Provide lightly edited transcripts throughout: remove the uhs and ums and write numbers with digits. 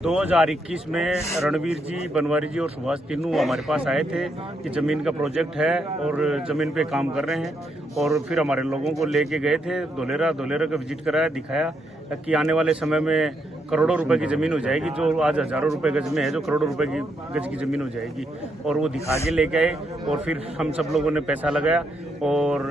2021 में रणवीर जी, बनवारी जी और सुभाष तीनों हमारे पास आए थे कि ज़मीन का प्रोजेक्ट है और ज़मीन पे काम कर रहे हैं। और फिर हमारे लोगों को लेके गए थे धोलेरा का विजिट कराया, दिखाया कि आने वाले समय में करोड़ों रुपए की ज़मीन हो जाएगी, जो आज हज़ारों रुपए गज में है, जो करोड़ों रुपए की गज की ज़मीन हो जाएगी। और वो दिखा के लेके आए और फिर हम सब लोगों ने पैसा लगाया और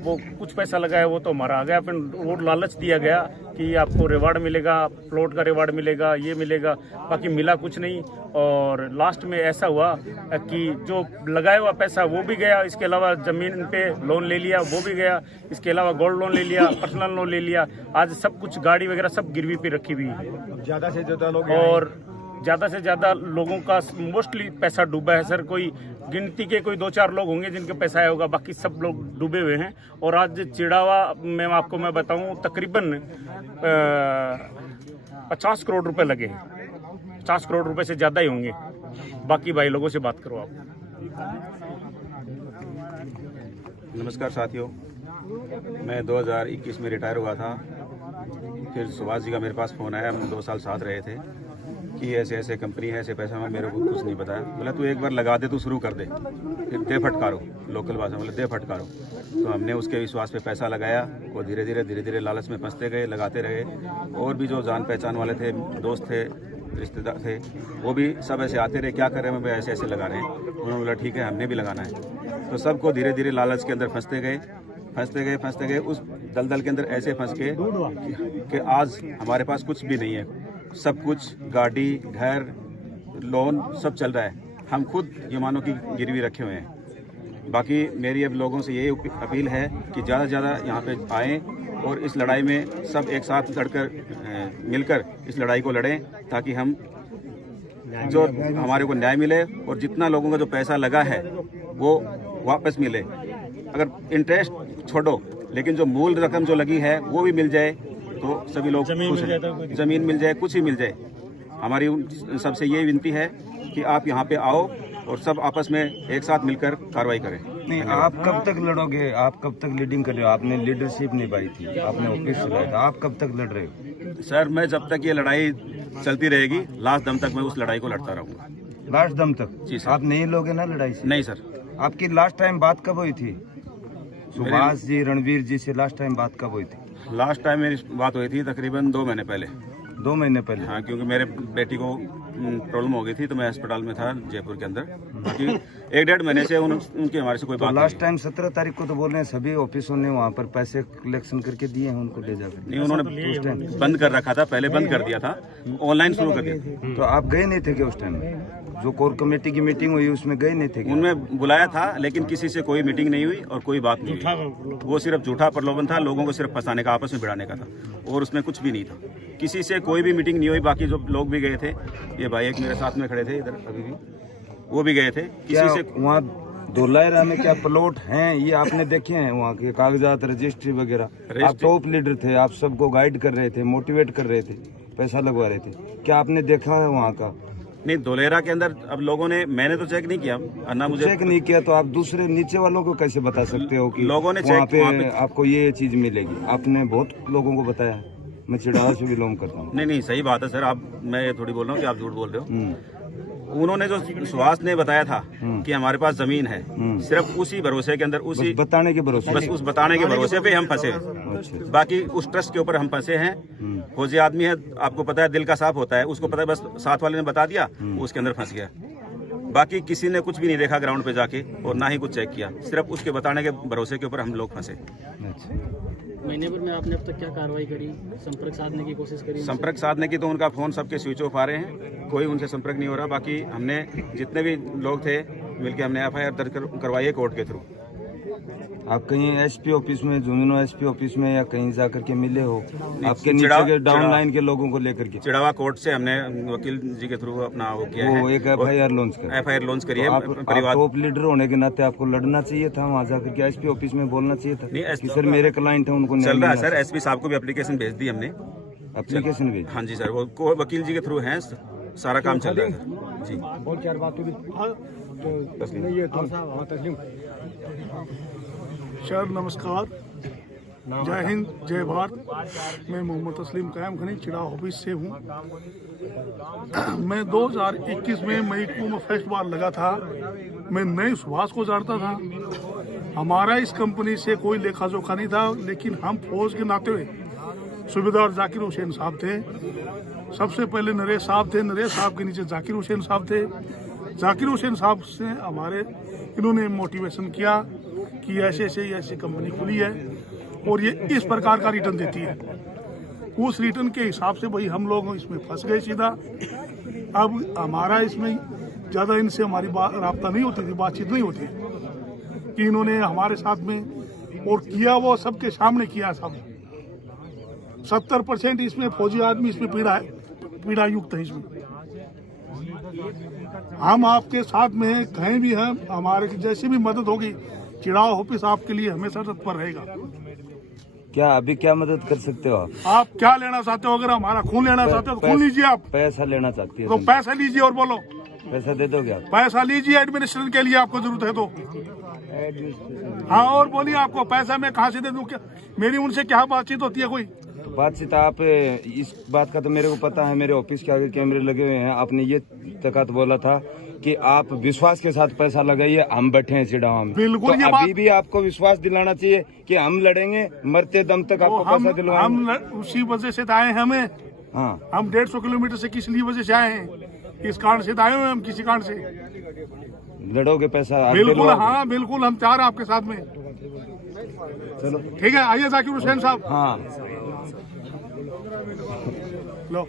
वो कुछ पैसा लगाया वो तो हमारा आ गया। फिर वो लालच दिया गया कि आपको रिवार्ड मिलेगा, प्लॉट का रिवार्ड मिलेगा, ये मिलेगा, बाकी मिला कुछ नहीं। और लास्ट में ऐसा हुआ कि जो लगाया हुआ पैसा वो भी गया, इसके अलावा ज़मीन पे लोन ले लिया वो भी गया, इसके अलावा गोल्ड लोन ले लिया, पर्सनल लोन ले लिया, आज सब कुछ गाड़ी वगैरह सब गिरवी पे रखी हुई है। ज़्यादा से ज़्यादा लोग ज़्यादा से ज़्यादा लोगों का मोस्टली पैसा डूबा है सर। कोई गिनती के कोई 2-4 लोग होंगे जिनके पैसा आया होगा, बाकी सब लोग डूबे हुए हैं। और आज चिड़ावा में आपको मैं बताऊं तकरीबन 50 करोड़ रुपए लगे हैं, 50 करोड़ रुपए से ज़्यादा ही होंगे। बाकी भाई लोगों से बात करो आप। नमस्कार साथियों, मैं 2021 में रिटायर हुआ था। फिर सुभाष जी का मेरे पास फ़ोन आया, हम 2 साल साथ रहे थे कि ऐसे ऐसे कंपनी है, ऐसे पैसा में मेरे को कुछ नहीं बताया। बोला तू एक बार लगा दे, तू शुरू कर दे, फिर दे फटकारो, लोकल भाषा में बोले दे फटकारो। तो हमने उसके विश्वास पे पैसा लगाया। वो धीरे धीरे लालच में फंसते गए, लगाते रहे। और भी जो जान पहचान वाले थे, दोस्त थे, रिश्तेदार थे, वो भी सब ऐसे आते रहे, क्या कर रहे हैं, मैं ऐसे ऐसे लगा रहे हैं। उन्होंने बोला ठीक है, हमने भी लगाना है। तो सबको धीरे धीरे लालच के अंदर फंसते गए, उस दलदल के अंदर ऐसे फंस के कि आज हमारे पास कुछ भी नहीं है। सब कुछ गाड़ी, घर, लोन सब चल रहा है। हम खुद ये मानो कि गिरवी रखे हुए हैं। बाकी मेरी अब लोगों से यही अपील है कि ज़्यादा से ज़्यादा यहाँ पे आएँ और इस लड़ाई में सब एक साथ मिलकर इस लड़ाई को लड़ें, ताकि हम जो हमारे को न्याय मिले और जितना लोगों का जो पैसा लगा है वो वापस मिले। अगर इंटरेस्ट छोड़ो, लेकिन जो मूल रकम जो लगी है वो भी मिल जाए तो सभी लोग खुश हैं। ज़मीन मिल जाए, कुछ ही मिल जाए। हमारी सबसे ये विनती है कि आप यहाँ पे आओ और सब आपस में एक साथ मिलकर कार्रवाई करें। नहीं, आप कब तक लड़ोगे? आप कब तक लीडिंग कर रहे हो? आपने लीडरशिप निभाई थी, आपने ऑफिस चलाया था, आप कब तक लड़ रहे हो? सर, मैं जब तक ये लड़ाई चलती रहेगी, लास्ट दम तक मैं उस लड़ाई को लड़ता रहूँगा। लास्ट दम तक? जी सर। आप नहीं लोगे ना लड़ाई से? नहीं सर। आपकी लास्ट टाइम बात कब हुई थी सुभाष जी, रणवीर जी से? लास्ट टाइम बात कब हुई थी? लास्ट टाइम मेरी बात हुई थी तकरीबन 2 महीने पहले। 2 महीने पहले? हाँ, क्योंकि मेरे बेटी को प्रॉब्लम हो गई थी तो मैं अस्पताल में था जयपुर के अंदर। बाकी 1-1.5 महीने से उनकी हमारे से कोई बात लास्ट टाइम 17 तारीख को तो बोल रहे हैं सभी ऑफिसों ने वहाँ पर पैसे कलेक्शन करके दिए हैं उनको ले जाकर। नहीं, उन्होंने उस टाइम बंद कर रखा था, पहले बंद कर दिया था, ऑनलाइन शुरू कर दिया। तो आप गए नहीं थे क्या उस टाइम? जो कोर कमेटी की मीटिंग हुई उसमें गए नहीं थे? उनमें बुलाया था, लेकिन किसी से कोई मीटिंग नहीं हुई और कोई बात नहीं हुई। वो सिर्फ झूठा प्रलोभन था, लोगों को सिर्फ फंसाने का, आपस में भिड़ाने का था, और उसमें कुछ भी नहीं था। किसी से कोई भी मीटिंग नहीं हुई। बाकी जो लोग भी गए थे, ये भाई एक मेरे साथ में खड़े थे इधर अभी भी, वो भी गए थे। किसी से वहाँ धोलेरा में क्या प्लॉट हैं ये आपने देखे हैं? वहाँ के कागजात, रजिस्ट्री वगैरह? आप टॉप लीडर थे, आप सबको गाइड कर रहे थे, मोटिवेट कर रहे थे, पैसा लगवा रहे थे, क्या आपने देखा है वहाँ का? नहीं, धोलेरा के अंदर अब लोगों ने, मैंने तो चेक नहीं किया, अन्ना मुझे चेक नहीं किया तो आप दूसरे नीचे वालों को कैसे बता सकते हो कि लोगों ने वहाँ पे आपको ये चीज मिलेगी? आपने बहुत लोगों को बताया। मैं चिड़ावा से बिलोंग करता हूँ। नहीं, सही बात है सर। आप, मैं थोड़ी बोल रहा हूँ कि आप झूठ बोल रहे हो। उन्होंने जो सुभाष ने बताया था कि हमारे पास जमीन है, सिर्फ उसी भरोसे के अंदर, उसी बताने के भरोसे, बस उस बताने के भरोसे पे हम फंसे। बाकी उस ट्रस्ट के ऊपर हम फंसे हैं। फौजी आदमी है, आपको पता है, दिल का साफ होता है, उसको पता है, बस साथ वाले ने बता दिया, उसके अंदर फंस गया। बाकी किसी ने कुछ भी नहीं देखा ग्राउंड पे जाके, और ना ही कुछ चेक किया, सिर्फ उसके बताने के भरोसे के ऊपर हम लोग फंसे। महीने भर में आपने अब तक क्या कार्रवाई करी? संपर्क साधने की कोशिश करी? संपर्क साधने की तो उनका फोन सबके स्विच ऑफ आ रहे हैं, कोई उनसे संपर्क नहीं हो रहा। बाकी हमने जितने भी लोग थे मिलके हमने FIR दर्ज करवाई है कोर्ट के थ्रू। आप कहीं SP ऑफिस में, जुमिनो SP ऑफिस में या कहीं जाकर के मिले हो आपके नीचे के डाउन लाइन के लोगों को लेकर के? चिड़ावा कोर्ट से हमने वकील जी के थ्रू अपना वो किया है, एक FIR लॉन्च करी है। परिवार टॉप लीडर होने के नाते आपको लड़ना चाहिए था, वहाँ जाकर के SP ऑफिस में बोलना चाहिए था कि सर मेरे क्लाइंट है, उनको चल रहा है सर। SP साहब को भी एप्लीकेशन भेज दी हमने। एप्लीकेशन भेज? हाँ जी सर, वो वकील जी के थ्रू है, सारा काम चल रहा है जी। बहुत 4 बात सर नमस्कार। जय हिंद, जय भारत। मैं मोहम्मद तस्लीम कायम खनी चिड़ा ऑफिस से हूँ। मैं 2021 में मई को में फर्स्ट बार लगा था। मैं नई सुभाष को जानता था। हमारा इस कंपनी से कोई लेखा जोखा नहीं था, लेकिन हम फौज के नाते हुए सूबेदार जाकिर हुसैन साहब थे। सबसे पहले नरेश साहब थे, नरेश साहब के नीचे जाकिर हुसैन साहब थे। जाकिर हुसैन साहब से इन्होंने मोटिवेशन किया कि ऐसी कंपनी खुली है और ये इस प्रकार का रिटर्न देती है। उस रिटर्न के हिसाब से भाई हम लोग इसमें फंस गए सीधा। अब हमारा इसमें ज़्यादा इनसे हमारी राब्ता नहीं होती थी, बातचीत नहीं होती कि इन्होंने हमारे साथ में और किया वो सबके सामने किया। सब 70% इसमें फौजी आदमी इसमें पीड़ा युक्त है। इसमें हम आपके साथ में कहीं भी हैं, हमारे जैसी भी मदद होगी, चिड़ाव ऑफिस आपके लिए हमेशा तत्पर रहेगा। क्या अभी क्या मदद कर सकते हो आप क्या लेना चाहते हो? अगर हमारा खून लेना चाहते हो तो खून लीजिए। आप पैसा लेना चाहती है तो पैसा लीजिए और बोलो। पैसा दे दोगे आप? पैसा लीजिए एडमिनिस्ट्रेशन के लिए, आपको जरूरत है तो। हाँ, और बोलिए आपको पैसा मैं कहाँ से दे दूँ? क्या मेरी उनसे क्या बातचीत होती है? कोई बातचीत आप इस बात का तो मेरे को पता है, मेरे ऑफिस के आगे कैमरे लगे हुए हैं। आपने ये तक बोला था कि आप विश्वास के साथ पैसा लगाइए, हम बैठे हैं चिड़ावा में। बिल्कुल, तो अभी भी आपको विश्वास दिलाना चाहिए कि हम लड़ेंगे, मरते दम तक आपको पैसा दिलवाएंगे। हम उसी वजह से आए हैं। हमें हाँ, हम 150 किलोमीटर से किस लिए वजह से आए हैं? इस कारण से आए हुए हम, किसी कारण से। लड़ोगे पैसा? बिल्कुल, हाँ बिल्कुल, हम चाह रहे आपके साथ में। चलो ठीक है, आइए जाकिर हुसैन साहब। हाँ लो।